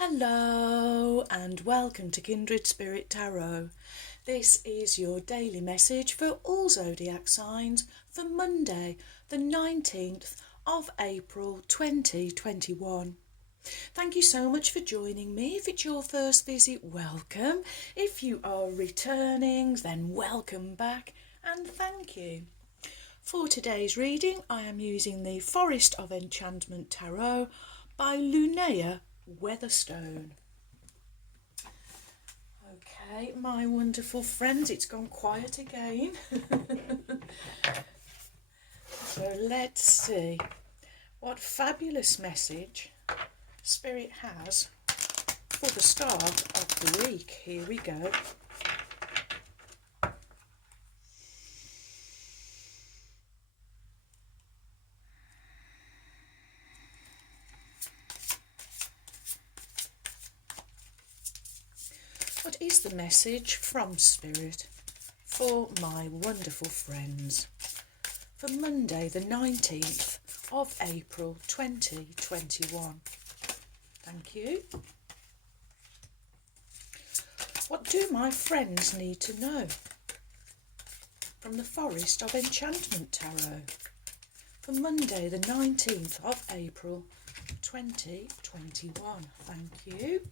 Hello and welcome to Kindred Spirit Tarot. This is your daily message for all zodiac signs for Monday, the 19th of April 2021. Thank you so much for joining me. If it's your first visit, welcome. If you are returning, then welcome back and thank you. For today's reading, I am using the Forest of Enchantment Tarot by Lunea Weatherstone. Okay, my wonderful friends, it's gone quiet again. So let's see what fabulous message Spirit has for the start of the week. Here we go. What is the message from Spirit for my wonderful friends for Monday the 19th of April 2021? Thank you. What do my friends need to know from the Forest of Enchantment Tarot for Monday the 19th of April 2021? Thank you.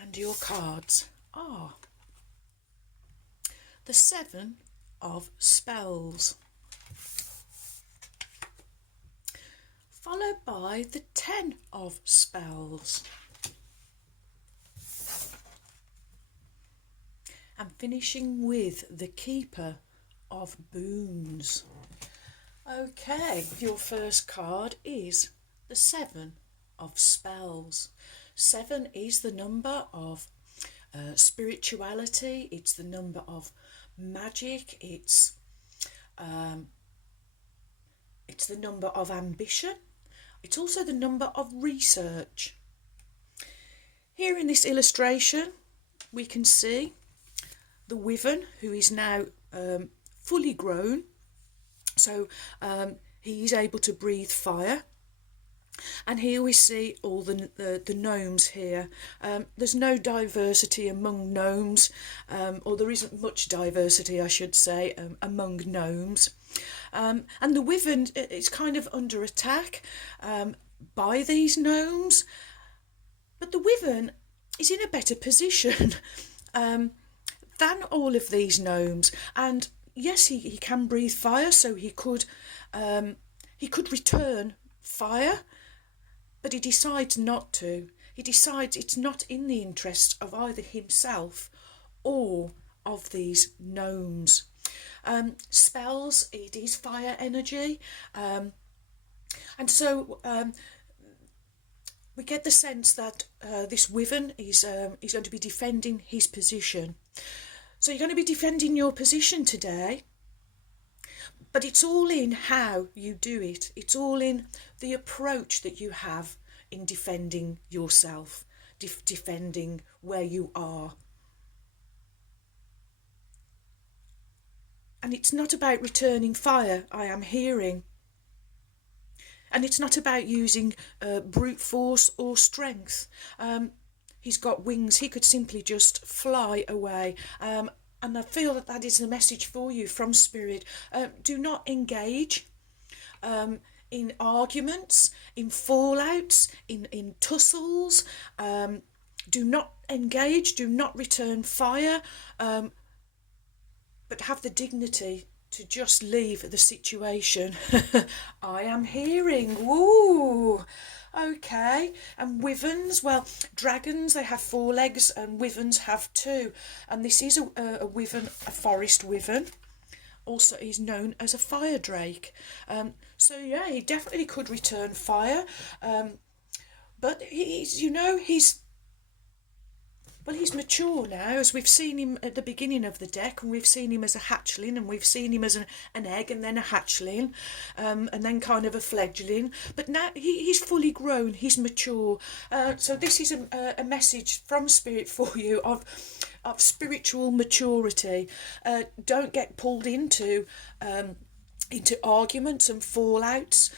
And your cards are the Seven of Spells, followed by the Ten of Spells, and finishing with the Keeper of Boons. Okay, your first card is the Seven of Spells. Seven is the number of spirituality, it's the number of magic, it's the number of ambition, it's also the number of research. Here in this illustration we can see the wyvern, who is now fully grown. So he is able to breathe fire. And here we see all the gnomes here. There's no diversity among gnomes, or there isn't much diversity, I should say, among gnomes. And the wyvern is kind of under attack by these gnomes. But the wyvern is in a better position than all of these gnomes. And yes, he can breathe fire, so he could return fire, but he decides not to. He decides it's not in the interest of either himself or of these gnomes. Spells, it is fire energy, and so we get the sense that this wyvern is going to be defending his position. So you're going to be defending your position today, but it's all in how you do it. It's all in the approach that you have in defending yourself, defending where you are. And it's not about returning fire, I am hearing. And it's not about using brute force or strength. He's got wings, he could simply just fly away. And I feel that is the message for you from Spirit. Do not engage in arguments, in fallouts, in tussles. Do not engage, do not return fire, but have the dignity to just leave the situation. I am hearing, woo! Okay, and wyverns, well, dragons, they have 4 legs and wyverns have 2. And this is a wyvern, a forest wyvern. Also, he's known as a fire drake. So yeah, he definitely could return fire. But he's mature now, as we've seen him at the beginning of the deck, and we've seen him as a hatchling, and we've seen him as an egg, and then a hatchling, and then kind of a fledgling. But now he's fully grown, he's mature. So this is a message from Spirit for you of spiritual maturity. Don't get pulled into into arguments and fallouts,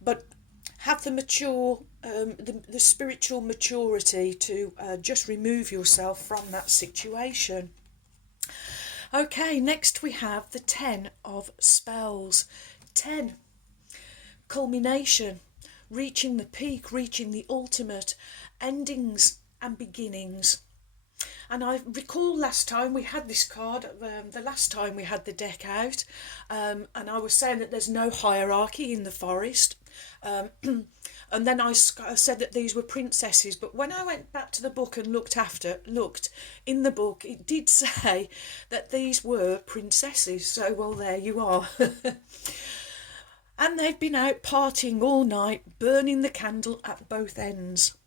but have the the spiritual maturity to just remove yourself from that situation. Okay, next we have the 10 of spells. 10, culmination, reaching the peak, reaching the ultimate, endings and beginnings. And I recall last time we had this card, the last time we had the deck out, and I was saying that there's no hierarchy in the forest. And then I said that these were princesses, but when I went back to the book and looked in the book, it did say that these were princesses. So, well, there you are. And they've been out partying all night, burning the candle at both ends.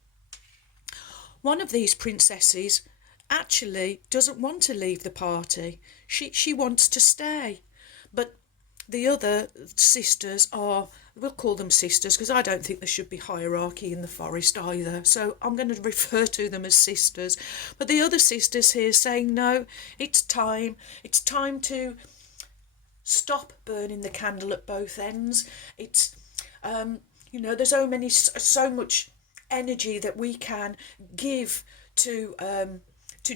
One of these princesses actually doesn't want to leave the party. She wants to stay. But the other sisters are, we'll call them sisters because I don't think there should be hierarchy in the forest either. So I'm going to refer to them as sisters. But the other sisters here saying, no, it's time. It's time to stop burning the candle at both ends. It's, there's so much energy that we can give to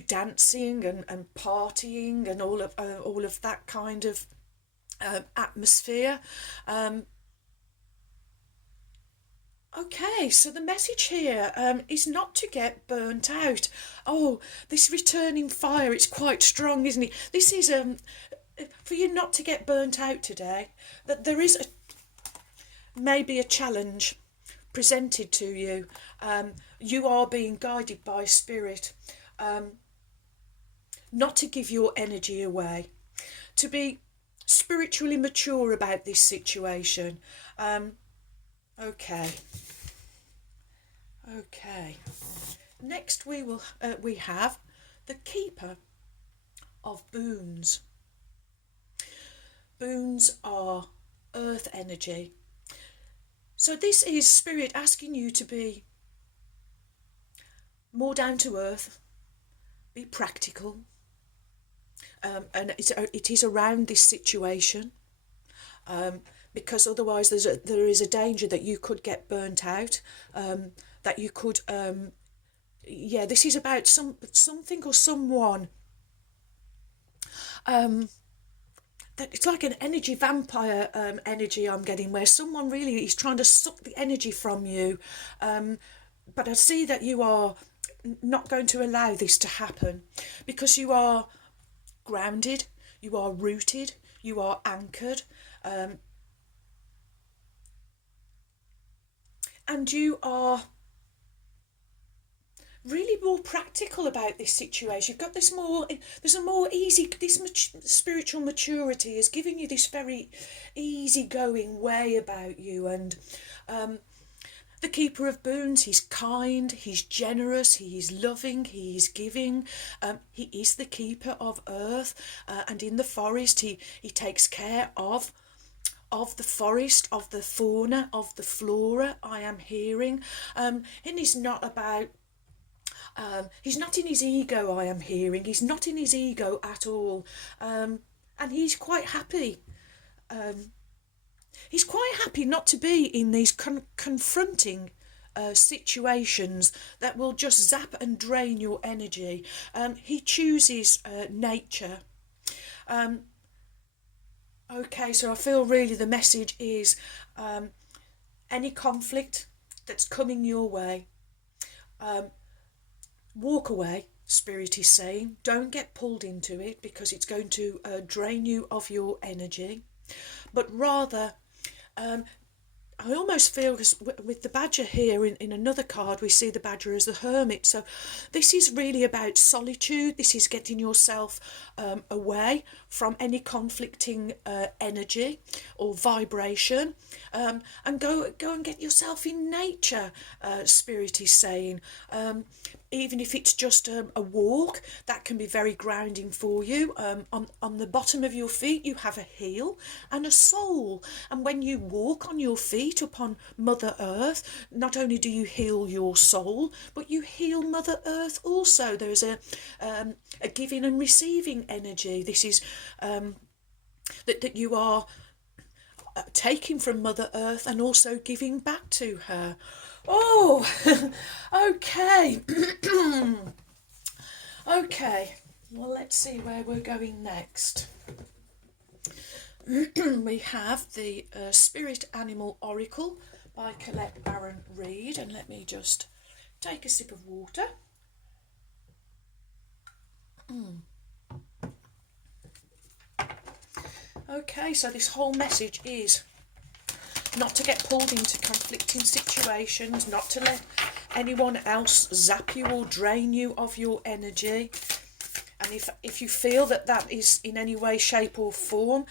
dancing and partying and all of that kind of atmosphere. Okay, so the message here is not to get burnt out. Oh, this returning fire, it's quite strong, isn't it? This is for you not to get burnt out today. That there is maybe a challenge presented to you. You are being guided by spirit, not to give your energy away, to be spiritually mature about this situation. Okay. Next we have the Keeper of Boons. Boons are earth energy. So this is spirit asking you to be more down to earth, be practical, and it is around this situation, because otherwise there is a danger that you could get burnt out, that you could, this is about something or someone. That it's like an energy vampire energy I'm getting, where someone really is trying to suck the energy from you, but I see that you are not going to allow this to happen, because you are grounded, you are rooted, you are anchored, and you are really more practical about this situation. You've got this spiritual maturity is giving you this very easygoing way about you. And the Keeper of Boons, he's kind, he's generous, he is loving, he is giving. He is the keeper of earth, and in the forest he takes care of the forest, of the fauna, of the flora, I am hearing. And he's not about he's not in his ego, I am hearing. He's not in his ego at all. And he's quite happy. He's quite happy not to be in these confronting situations that will just zap and drain your energy. He chooses nature. Okay, so I feel really the message is any conflict that's coming your way, walk away, Spirit is saying. Don't get pulled into it, because it's going to drain you of your energy. But rather, I almost feel, because with the badger here in another card, we see the badger as the hermit. So this is really about solitude. This is getting yourself away from any conflicting energy or vibration, and go and get yourself in nature, Spirit is saying. Even if it's just a walk, that can be very grounding for you. On the bottom of your feet, you have a heel and a sole. And when you walk on your feet upon Mother Earth, not only do you heal your soul, but you heal Mother Earth also. There's a giving and receiving energy. This is that you are taking from Mother Earth and also giving back to her. Oh, okay. Okay, well, let's see where we're going next. We have the Spirit Animal Oracle by Colette Baron Reed, and let me just take a sip of water. Okay, so this whole message is not to get pulled into conflicting situations, not to let anyone else zap you or drain you of your energy. And if you feel that is in any way, shape or form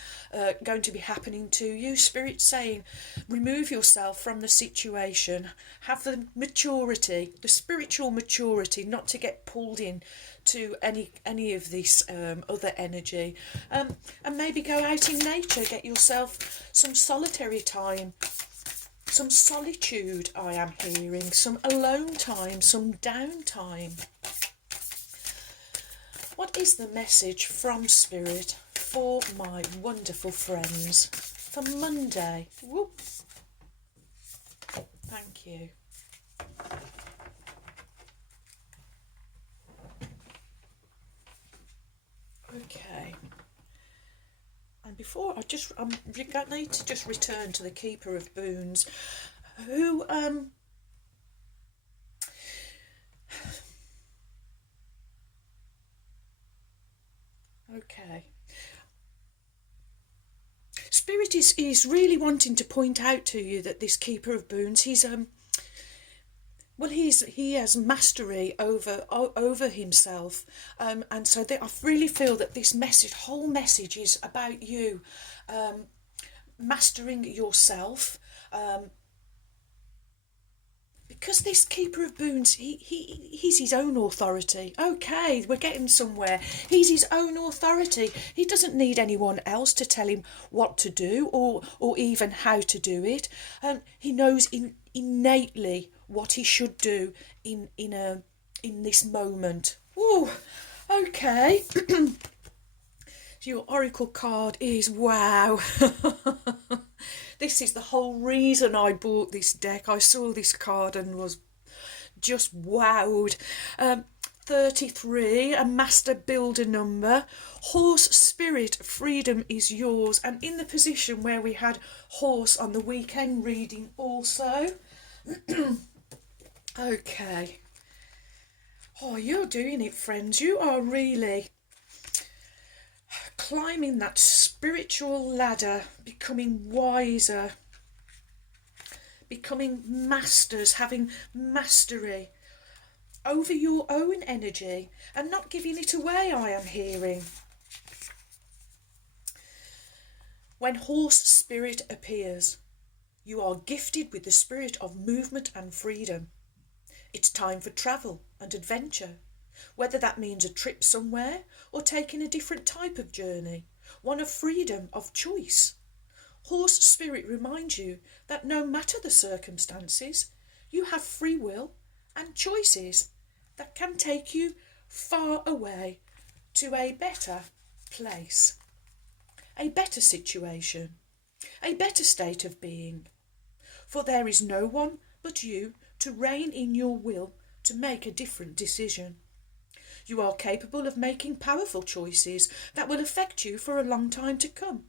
going to be happening to you, Spirit's saying remove yourself from the situation. Have the maturity, the spiritual maturity, not to get pulled in to any of this other energy. And maybe go out in nature, get yourself some solitary time, some solitude, I am hearing, some alone time, some downtime. What is the message from Spirit for my wonderful friends for Monday? Whoop. Thank you. Okay. And before I need to just return to the Keeper of Boons, who okay. Spirit is really wanting to point out to you that this Keeper of Boons, he has mastery over himself, and so I really feel that this whole message is about you mastering yourself. Because this Keeper of Boons, he's his own authority. Okay, we're getting somewhere. He's his own authority. He doesn't need anyone else to tell him what to do or even how to do it. He knows innately what he should do in this moment. Ooh, okay. Your oracle card is wow. This is the whole reason I bought this deck. I saw this card and was just wowed. 33, a master builder number. Horse spirit, freedom is yours. And in the position where we had horse on the weekend reading also. Okay. Oh, you're doing it, friends. You are really climbing that spiritual ladder, becoming wiser, becoming masters, having mastery over your own energy and not giving it away, I am hearing. When horse spirit appears, you are gifted with the spirit of movement and freedom. It's time for travel and adventure, whether that means a trip somewhere or taking a different type of journey, one of freedom of choice. Horse spirit reminds you that no matter the circumstances, you have free will and choices that can take you far away to a better place, a better situation, a better state of being. For there is no one but you to rein in your will to make a different decision. You are capable of making powerful choices that will affect you for a long time to come.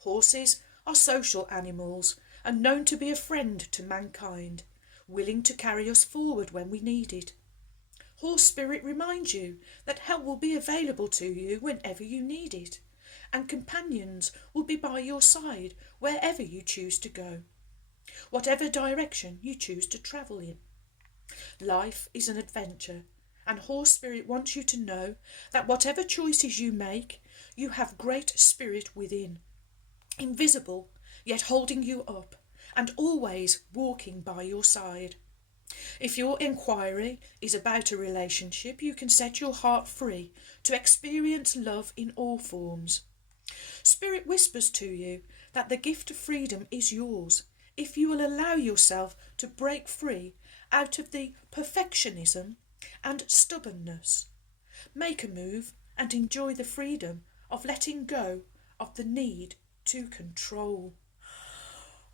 Horses are social animals and known to be a friend to mankind, willing to carry us forward when we need it. Horse spirit reminds you that help will be available to you whenever you need it, and companions will be by your side wherever you choose to go, whatever direction you choose to travel in. Life is an adventure, and Horse Spirit wants you to know that whatever choices you make, you have great spirit within, invisible, yet holding you up, and always walking by your side. If your inquiry is about a relationship, you can set your heart free to experience love in all forms. Spirit whispers to you that the gift of freedom is yours if you will allow yourself to break free out of the perfectionism and stubbornness. Make a move and enjoy the freedom of letting go of the need to control.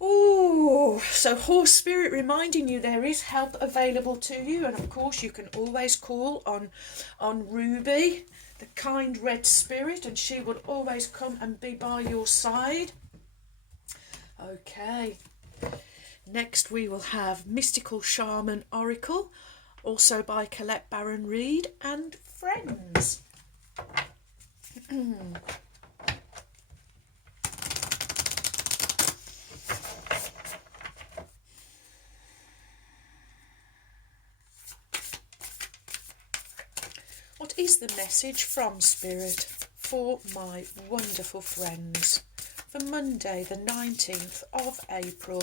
Oh, so Horse Spirit reminding you there is help available to you, and of course you can always call on Ruby, the kind red spirit, and she will always come and be by your side. Okay, next we will have Mystical Shaman Oracle, also by Colette Reid and friends. What is the message from Spirit for my wonderful friends for Monday the 19th of April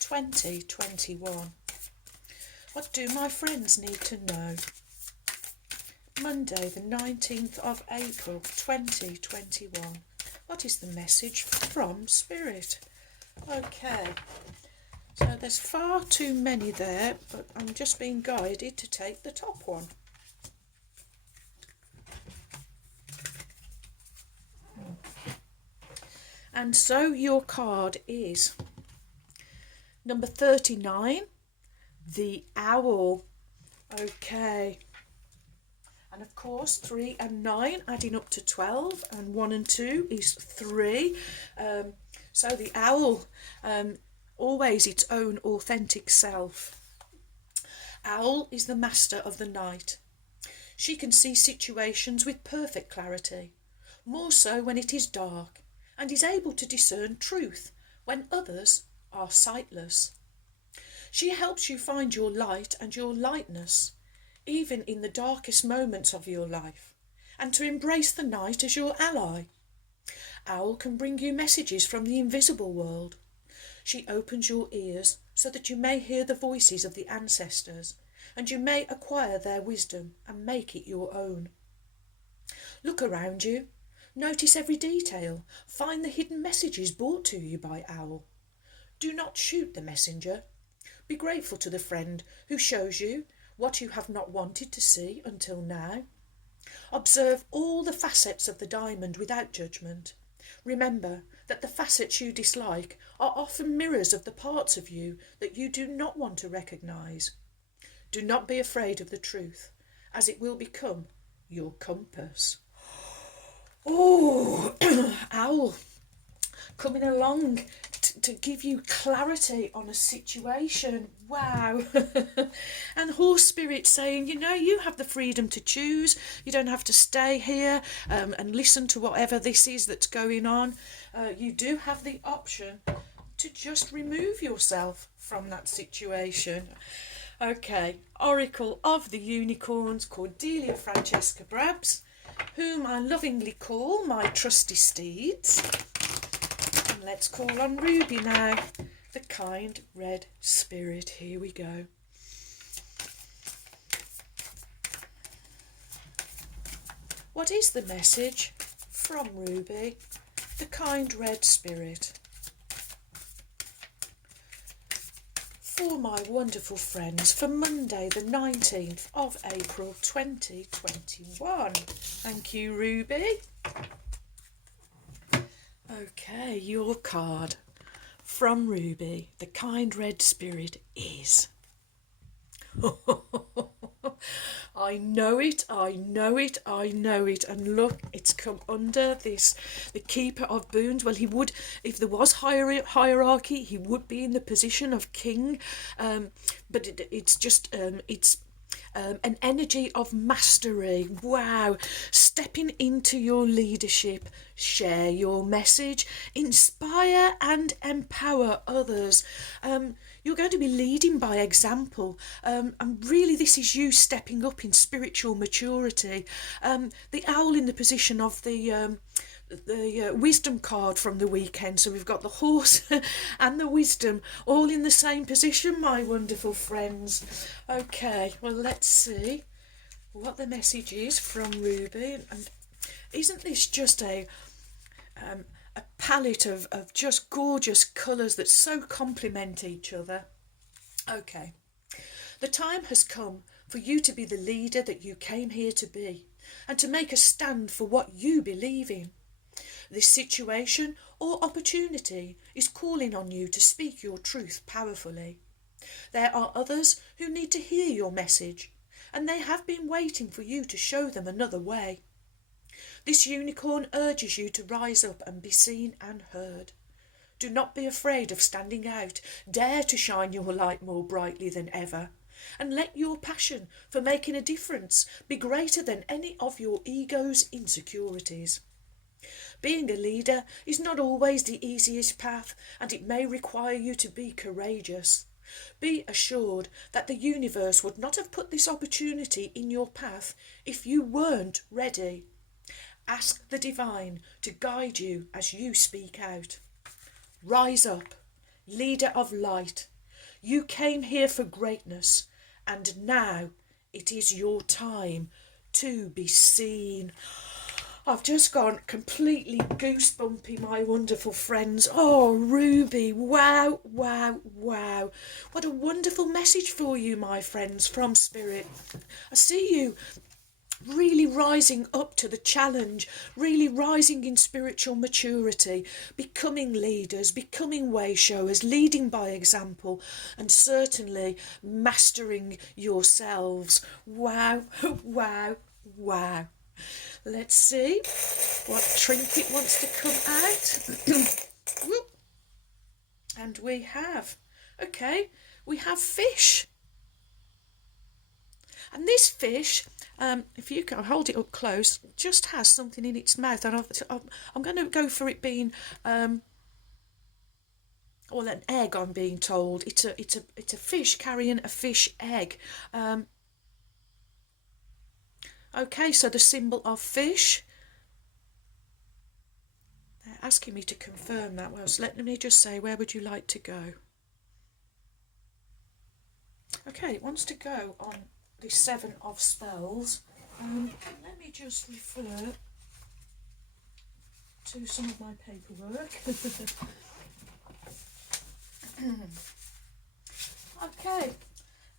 2021? What do my friends need to know? Monday the 19th of April 2021. What is the message from Spirit? Okay, so there's far too many there, but I'm just being guided to take the top one. And so your card is number 39, the Owl. Okay. And of course, 3 and 9 adding up to 12, and 1 and 2 is 3. So the Owl, always its own authentic self. Owl is the master of the night. She can see situations with perfect clarity, more so when it is dark, and is able to discern truth when others are sightless. She helps you find your light and your lightness, even in the darkest moments of your life, and to embrace the night as your ally. Owl can bring you messages from the invisible world. She opens your ears so that you may hear the voices of the ancestors, and you may acquire their wisdom and make it your own. Look around you. Notice every detail. Find the hidden messages brought to you by Owl. Do not shoot the messenger. Be grateful to the friend who shows you what you have not wanted to see until now. Observe all the facets of the diamond without judgment. Remember that the facets you dislike are often mirrors of the parts of you that you do not want to recognise. Do not be afraid of the truth, as it will become your compass. Oh, Owl, coming along to give you clarity on a situation. Wow. And Horse Spirit saying, you have the freedom to choose. You don't have to stay here and listen to whatever this is that's going on. You do have the option to just remove yourself from that situation. Okay, Oracle of the Unicorns, Cordelia Francesca Brabs, whom I lovingly call my trusty steeds. And let's call on Ruby now, the kind red spirit. Here we go. What is the message from Ruby, the kind red spirit, for my wonderful friends for Monday the 19th of April 2021? Thank you, Ruby. Okay, your card from Ruby, the kind red spirit, is... I know it. And look, it's come under this, the Keeper of Boons. Well, he would, if there was hierarchy, he would be in the position of king. But it's just, an energy of mastery. Wow. Stepping into your leadership, share your message, inspire and empower others. You're going to be leading by example, and really this is you stepping up in spiritual maturity. The Owl in the position of the wisdom card from the weekend, so we've got the horse and the wisdom all in the same position, my wonderful friends. Okay, well, let's see what the message is from Ruby. And isn't this just a palette of just gorgeous colours that so complement each other? Okay, the time has come for you to be the leader that you came here to be, and to make a stand for what you believe in. This situation or opportunity is calling on you to speak your truth powerfully. There are others who need to hear your message, and they have been waiting for you to show them another way. This unicorn urges you to rise up and be seen and heard. Do not be afraid of standing out. Dare to shine your light more brightly than ever. And let your passion for making a difference be greater than any of your ego's insecurities. Being a leader is not always the easiest path, and it may require you to be courageous. Be assured that the universe would not have put this opportunity in your path if you weren't ready. Ask the divine to guide you as you speak out. Rise up, leader of light. You came here for greatness, and now it is your time to be seen. I've just gone completely goosebumpy, my wonderful friends. Oh, Ruby, wow, wow, wow. What a wonderful message for you, my friends, from Spirit. I see you really rising up to the challenge, really rising in spiritual maturity, becoming leaders, becoming way showers, leading by example, and certainly mastering yourselves. Wow, wow, wow. Let's see what trinket wants to come out. And we have fish. And this fish, if you can hold it up close, just has something in its mouth. And I'm going to go for it being, an egg. I'm being told it's a fish carrying a fish egg. Okay, so the symbol of fish. They're asking me to confirm that. Well, so let me just say, where would you like to go? Okay, it wants to go on the 7 of spells. Let me just refer to some of my paperwork. Okay,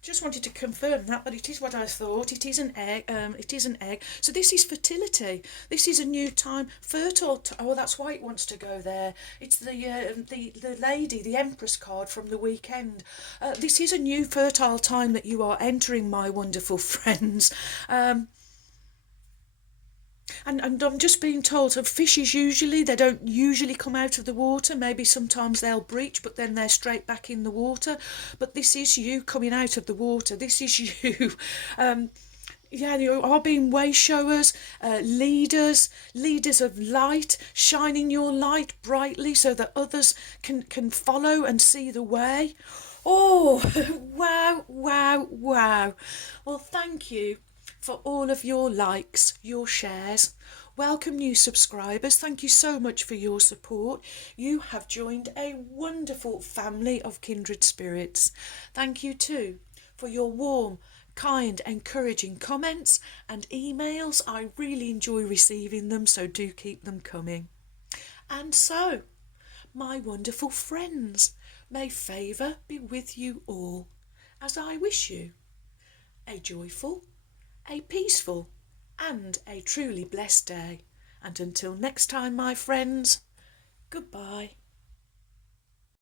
just wanted to confirm that, but it is what I thought. It is an egg. So this is fertility. This is a new time, fertile. Oh, that's why it wants to go there. It's the lady, the Empress card from the weekend. This is a new fertile time that you are entering, my wonderful friends. And I'm just being told, so fishes they don't usually come out of the water. Maybe sometimes they'll breach, but then they're straight back in the water. But this is you coming out of the water. This is you. You are being way showers, leaders of light, shining your light brightly so that others can follow and see the way. Oh, wow, wow, wow. Well, thank you for all of your likes, your shares. Welcome new subscribers. Thank you so much for your support. You have joined a wonderful family of kindred spirits. Thank you too for your warm, kind, encouraging comments and emails. I really enjoy receiving them, so do keep them coming. And so, my wonderful friends, may favour be with you all, as I wish you a joyful, a peaceful and a truly blessed day. And until next time, my friends, goodbye.